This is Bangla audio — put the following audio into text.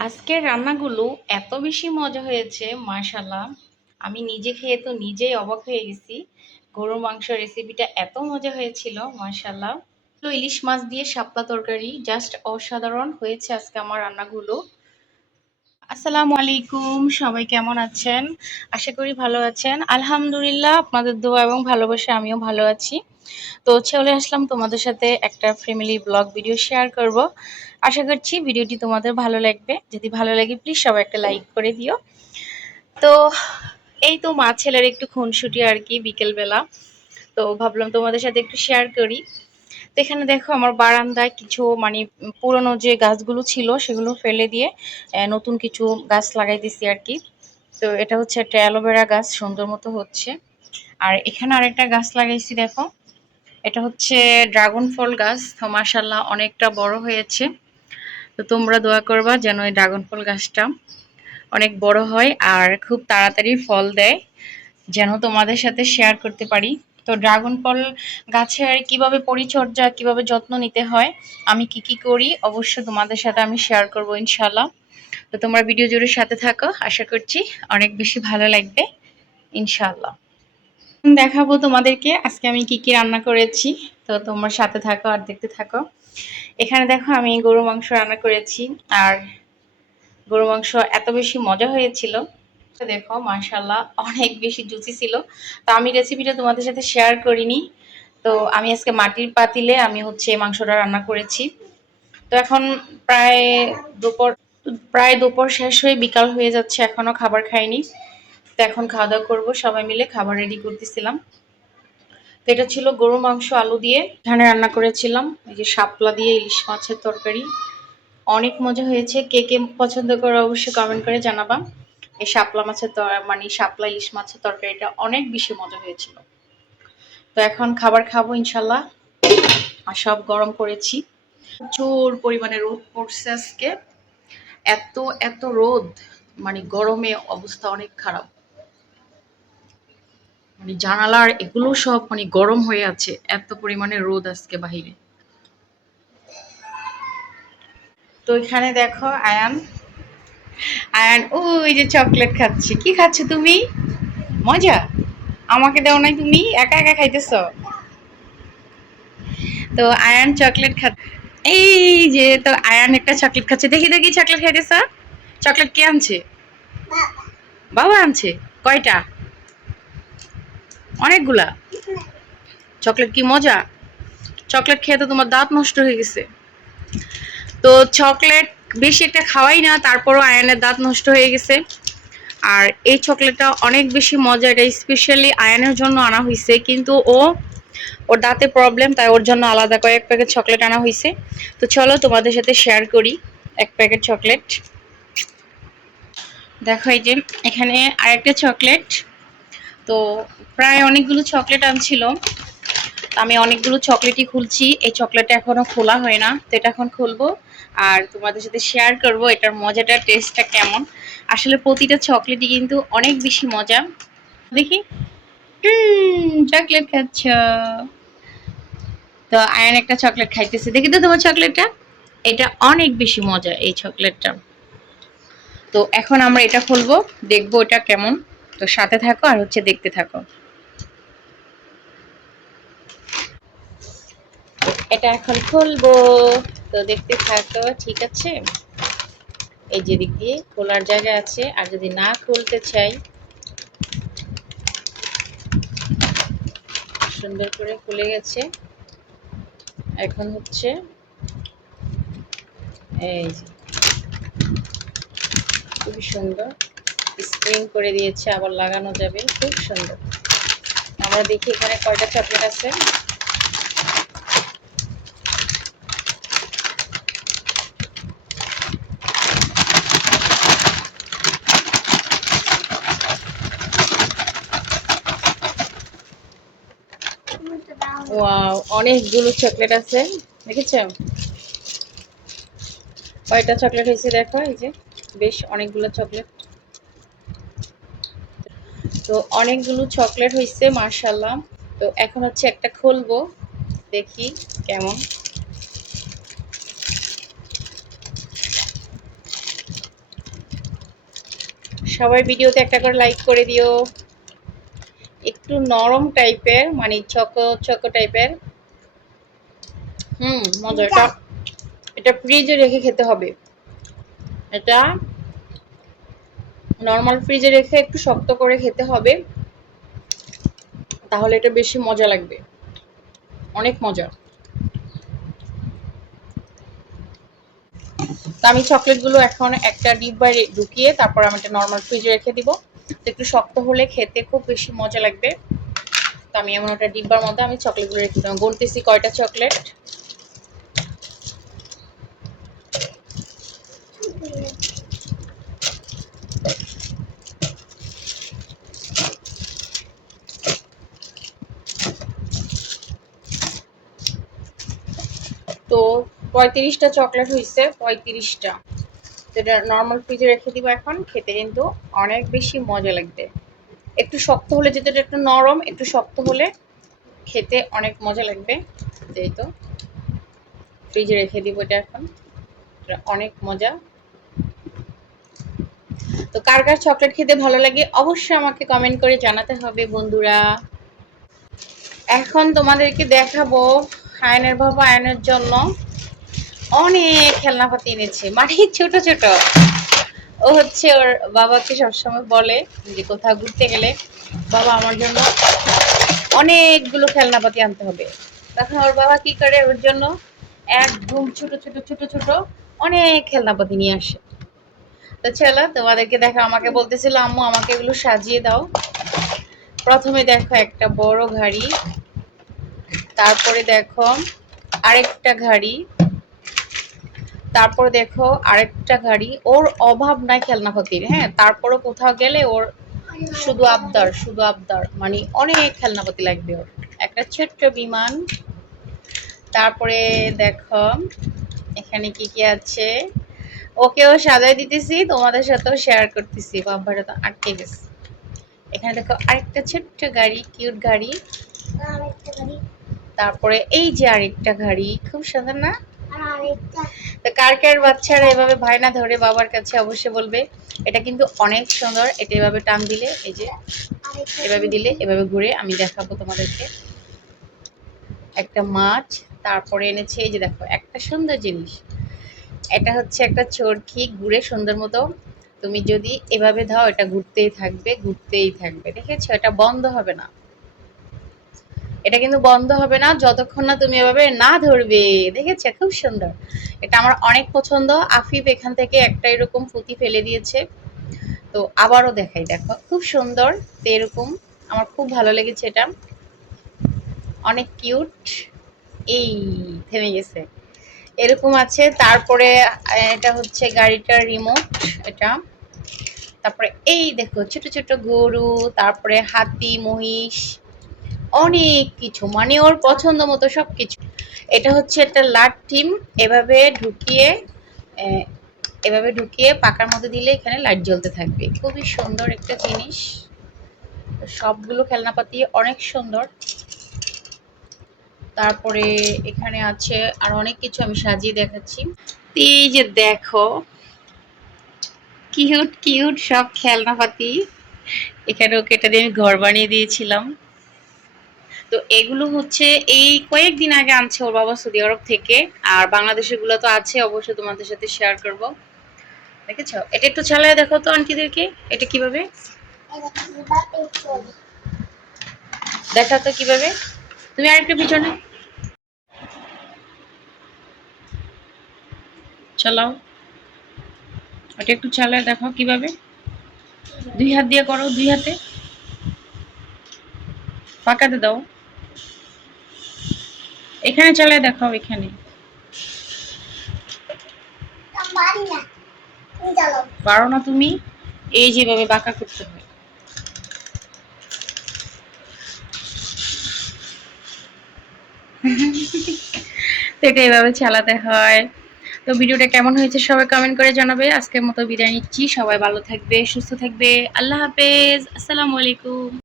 আজকের রান্নাগুলো এত বেশি মজা হয়েছে মাশাল্লাহ আমি নিজে খেয়ে তো নিজেই অবাক হয়ে গেছি। গরুর মাংস রেসিপিটা এত মজা হয়েছিল মাশাল্লাহ ইলিশ মাছ দিয়ে শাপলা তরকারি জাস্ট অসাধারণ হয়েছে আজকে আমার রান্নাগুলো। আসসালামু আলাইকুম, সবাই কেমন আছেন? আশা করি ভালো আছেন। আলহামদুলিল্লাহ, আপনাদের দোয়া এবং ভালোবাসা আমিও ভালো আছি। তো চলে আসলাম তোমাদের সাথে একটা ফ্যামিলি ব্লগ ভিডিও শেয়ার করব। আশা করছি ভিডিওটি তোমাদের ভালো লাগবে। যদি ভালো লাগে প্লিজ সবাই একটা লাইক করে দিও। তো এই তো মা ছেলের একটু খুনসুটি আর কি বিকেলবেলা। তো ভাবলাম তোমাদের সাথে একটু শেয়ার করি। তো এখানে দেখো আমার বারান্দায় কিছু মানে পুরনো যে গাছগুলো ছিল সেগুলো ফেলে দিয়ে নতুন কিছু গাছ লাগাই দিছি আর কি। তো এটা হচ্ছে একটা অ্যালোভেরা গাছ, সুন্দর মতো হচ্ছে। আর এখানে আরেকটা গাছ লাগাইছি দেখো। এটা হচ্ছে ড্রাগন ফল গাছ, তো মাসাল্লাহ অনেকটা বড় হয়েছে। তো তোমরা দোয়া করবা যেন এই ড্রাগন ফল গাছটা অনেক বড় হয় আর খুব তাড়াতাড়ি ফল দেয়, যেন তোমাদের সাথে শেয়ার করতে পারি। তো ড্রাগন ফল গাছের কীভাবে পরিচর্যা, কীভাবে যত্ন নিতে হয়, আমি কি কি করি অবশ্য তোমাদের সাথে আমি শেয়ার করব ইনশাল্লাহ তো তোমরা ভিডিও জুড়ে সাথে থাকো, আশা করছি অনেক বেশি ভালো লাগবে ইনশাল্লাহ দেখাবো তোমাদেরকে আজকে আমি কি কি রান্না করেছি, তো তোমার সাথে থাকো আর দেখতে থাকো। এখানে দেখো আমি গরু মাংস রান্না করেছি, আর গরু মাংস এত বেশি মজা হয়েছিল দেখো মার্শাল্লাহ অনেক বেশি জুচি ছিল। তো আমি রেসিপিটা তোমাদের সাথে শেয়ার করিনি। তো আমি আজকে মাটির পাতিলে আমি হচ্ছে মাংসটা রান্না করেছি। তো এখন প্রায় দুপুর প্রায় দুপুর শেষ হয়ে বিকাল হয়ে যাচ্ছে এখনও খাবার খাইনি। তো এখন খাওয়া দাওয়া করব, সবাই মিলে খাবার রেডি করতেছিলাম। তো এটা ছিল গরু মাংস আলু দিয়ে। এখানে রান্না করেছিলাম, এই যে শাপলা দিয়ে ইলিশ মাছের তরকারি। অনেক মজা হয়েছে, কে কে পছন্দ করে অবশ্যই কমেন্ট করে জানাবা। এই শাপলা মাছের মানে শাপলা ইলিশ মাছের তরকারিটা অনেক বেশি মজা হয়েছিল। তো এখন খাবার খাব ইনশাল্লাহ আর সব গরম করেছি। প্রচুর পরিমাণে রোদ পড়ছে আজকে। এত এত রোদ। মানে গরমে অবস্থা অনেক খারাপ। মানে জানালার এগুলো সব মানে গরম হয়ে আছে। এত পরিমাণে রোদ আজকে বাহিরে। তো এখানে দেখো, আয়ান। আয়ান ওই যে চকলেট খাচ্ছে। কি খাচ্ছ তুমি? মজা। আমাকে দেও নাই তুমি? একা একা খাইতেছ? তো আয়ান চকলেট খা এই যে তো আয়ান একটা চকলেট খাচ্ছে। দেখি দেখি চকলেট খাইতেছ? চকলেট কে আনছে? বাবা আনছে। কয়টা? অনেকগুলা। চকলেট কি মজা? চকলেট খেয়ে তো তোমার দাঁত নষ্ট হয়ে গেছে। তো চকলেট বেশি একটা খাওয়াই না, তারপরও আয়নের দাঁত নষ্ট হয়ে গেছে। আর এই চকলেটটা অনেক বেশি মজা, এটা স্পেশালি আয়নের জন্য আনা হয়েছে কিন্তু ও, ওর দাঁতে প্রবলেম তাই ওর জন্য আলাদা কয়েক প্যাকেট চকলেট আনা হয়েছে তো চলো তোমাদের সাথে শেয়ার করি এক প্যাকেট চকলেট। দেখো এই যে, এখানে আরেকটা চকলেট। তো প্রায় অনেকগুলো চকলেট আনছিল। আমি অনেকগুলো চকলেটই খুলছি, এই চকলেটটা এখনও খোলা হয় না, তো এটা এখন খুলবো। আর তোমাদের সাথে শেয়ার করব এটার মজাটা টেস্টটা কেমন। আসলে প্রতিটা চকলেটই কিন্তু অনেক বেশি মজা। দেখি। চকলেট খাচ্ছ। তো আয়ন একটা চকলেট খাইতেছে। দেখি তো তোমার চকলেটটা এটা অনেক বেশি মজা এই চকলেটটা তো এখন আমরা এটা খুলবো, দেখব এটা কেমন। তো সাথে থাকো আর হচ্ছে দেখতে থাকো। এটা এখন খুলবো। তো দেখতে থাকো, ঠিক আছে? এই যে দিক দিয়ে খোলার জায়গা আছে, আর যদি না খুলতে চাই, সুন্দর করে খুলে গেছে। এখন হচ্ছে, এই যে, খুবই সুন্দর। স্প্রিং করে দিয়েছে, আবার লাগানো যাবে, খুব সুন্দর। আমরা দেখি এখানে কয়টা চকলেট আছে। ওয়াও অনেকগুলো চকলেট আছে, দেখেছ? কয়টা চকলেট হয়েছে দেখো, এই যে, বেশ অনেকগুলো চকলেট তো অনেকগুলো চকলেট হয়েছে মার্শাল্লাহ তো এখন হচ্ছে একটা খুলবো, দেখি কেমন। সবাই ভিডিওতে একটা করে লাইক করে দিও। একটু নরম টাইপের মানে চকো চকো টাইপের। হুম মজা এটা এটা ফ্রিজে রেখে খেতে হবে। এটা নর্মাল ফ্রিজে রেখে একটু শক্ত করে খেতে হবে। তাহলে এটা বেশি মজা লাগবে। অনেক মজা। তো আমি চকলেটগুলো এখন একটা ডিব্বায় ঢুকিয়ে তারপর আমি এটা নর্মাল ফ্রিজে রেখে দিব। তো একটু শক্ত হলে খেতে খুব বেশি মজা লাগবে। তো আমি এমন একটা ডিব্বার মধ্যে আমি চকলেটগুলো রেখে দেবো গুনতেছি কয়টা চকলেট? তো পঁয়ত্রিশটা চকলেট হয়েছে পঁয়ত্রিশটা। এটা নর্মাল ফ্রিজে রেখে দিব এখন, খেতে কিন্তু অনেক বেশি মজা লাগবে। একটু শক্ত হলে যেটা একটু নরম, একটু শক্ত হলে খেতে অনেক মজা লাগবে। যেহেতু ফ্রিজে রেখে দিব এটা এখন। অনেক মজা। তো কার কার চকলেট খেতে ভালো লাগে অবশ্যই আমাকে কমেন্ট করে জানাতে হবে বন্ধুরা। এখন তোমাদেরকে দেখাবো আয়নের বাবা আয়নের জন্য। অনেক খেলনাপাতি এনেছে। মানে ছোট ছোট। ও হচ্ছে ওর বাবাকে সবসময় বলে যে কোথাও ঘুরতে গেলে, বাবা, আমার জন্য অনেকগুলো খেলনাপাতি আনতে হবে। তখন ওর বাবা কি করে? ওর জন্য একদম ছোট ছোট ছোট ছোট অনেক খেলনাপাতি নিয়ে আসে। তো চলো, তোমাদেরকে দেখো, আমাকে বলতেছিল, আম্মু, আমাকে এগুলো সাজিয়ে দাও। প্রথমে দেখো একটা বড় ঘাড়ি, তারপরে দেখো আরেকটা ঘাড়ি। তারপর দেখো আরেকটা গাড়ি ওর অভাব নাই খেলনাপাতির হ্যাঁ? তারপরও কোথাও গেলে ওর শুধু আবদার শুধু আবদার মানে অনেক খেলনাপাতি লাগবে ওর। একটা ছোট্ট বিমান তারপরে দেখো এখানে কি কি আছে? ওকেও সাজাই দিতেছি তোমাদের সাথেও শেয়ার করতেছি। বাবারা তো আটকে গেছে। এখানে দেখো আরেকটা ছোট্ট গাড়ি কিউট গাড়ি। তারপরে এই যে আরেকটা গাড়ি খুব সুন্দর না? তো কার কার বাচ্চারা এভাবে ভাইনা ধরে বাবার কাছে অবশ্যই বলবে। এটা কিন্তু অনেক সুন্দর, এটা এভাবে টান দিলে, এই যে এভাবে দিলে, এভাবে ঘুরে আমি দেখাবো তোমাদেরকে। একটা মাছ, তারপরে এনেছে, এই যে দেখো, একটা সুন্দর জিনিস। এটা হচ্ছে একটা চরকি, ঘুরে সুন্দর মতো। তুমি যদি এভাবে দাও এটা ঘুরতেই থাকবে ঘুরতেই থাকবে। দেখেছ? এটা বন্ধ হবে না। এটা কিন্তু বন্ধ হবে না, যতক্ষণ না তুমি এভাবে না ধরবে। দেখেছে? খুব সুন্দর। এটা আমার অনেক পছন্দ। আফিফ এখান থেকে একটা এরকম পুঁতি ফেলে দিয়েছে। তো আবারও দেখাই, দেখো। খুব সুন্দর, তো এরকম। আমার খুব ভালো লেগেছে এটা। অনেক কিউট। এই, থেমে গেছে। এরকম আছে। তারপরে এটা হচ্ছে গাড়িটার রিমোট এটা। তারপরে এই দেখো, ছোট ছোট গরু, তারপরে হাতি, মহিষ। অনেক কিছু মানে ওর পছন্দ মতো সব কিছু এটা হচ্ছে একটা লাট টিম এভাবে ঢুকিয়ে এভাবে ঢুকিয়ে পাকার মধ্যে দিলে এখানে লাইট জ্বলতে থাকবে। খুবই সুন্দর একটা জিনিস। সবগুলো খেলনাপাতি অনেক সুন্দর। তারপরে এখানে আছে আর অনেক কিছু আমি সাজিয়ে দেখাচ্ছি। এই যে দেখো কিউট কিউট সব খেলনাপাতি। এখানে ওকে এটা দিয়ে আমি ঘর বানিয়ে দিয়েছিলাম। তো এগুলো হচ্ছে এই কয়েকদিন আগে আনছে ওর বাবা সৌদি আরব থেকে, আর বাংলাদেশেরগুলো তো আছে, অবশ্যই তোমাদের সাথে শেয়ার করব। দেখেছ? এটা একটু চালায় দেখো তো আন্টিদেরকে এটা কীভাবে? দেখা তো কীভাবে। তুমি আরেকটু পিছনে। চালাও। ওটা একটু চালায় দেখো কীভাবে। দুই হাত দিয়ে করো, দুই হাতে। পাকাতে দাও। এখানে চলে দেখাও এখানে। পারো না তুমি? এই যেভাবে বাঁকা করতে হয়। এটা এভাবে চালাতে হয়। তো ভিডিওটা কেমন হয়েছে সবাই কমেন্ট করে জানাবে। আজকের মতো বিদায় নিচ্ছি। সবাই ভালো থাকবে, সুস্থ থাকবে। আল্লাহ হাফেজ। আসসালামু আলাইকুম।